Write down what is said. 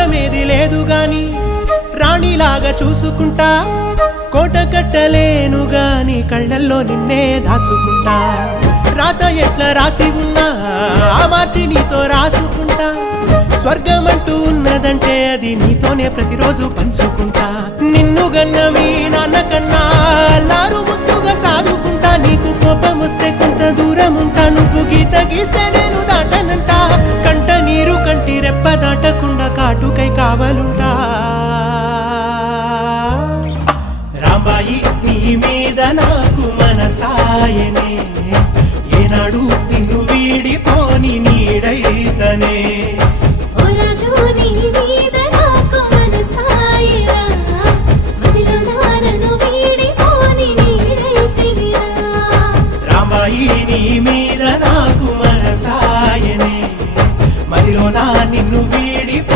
రాజ్యమేది లేదు గాని రాణిలాగా చూసుకుంటా కోట కట్టలేను గాని కళ్ళల్లో నిన్నే దాచుకుంటా రాత ఎట్లా రాసి ఉన్నా ఆ మార్చి నీతో రాసుకుంటా స్వర్గమంటూ ఉన్నదంటే అది నీతోనే ప్రతిరోజు పంచుకుంటా నిన్ను గన్న మీ నాన్నకన్నా అల్లారు ముద్దుగా సాదుకుంటా నీకు కోపం వస్తే కొంత దూరం ఉంటా నువ్వు గీత గీస్తే నేను దాటనంట కంట నీరు కంటి రెప్ప దాటకుండా కాటుకై కావలుంటా రాంబాయి నీ మీద నాకు మనసాయనే ఏనాడు నిన్ను వీడిపోని నీడైతనే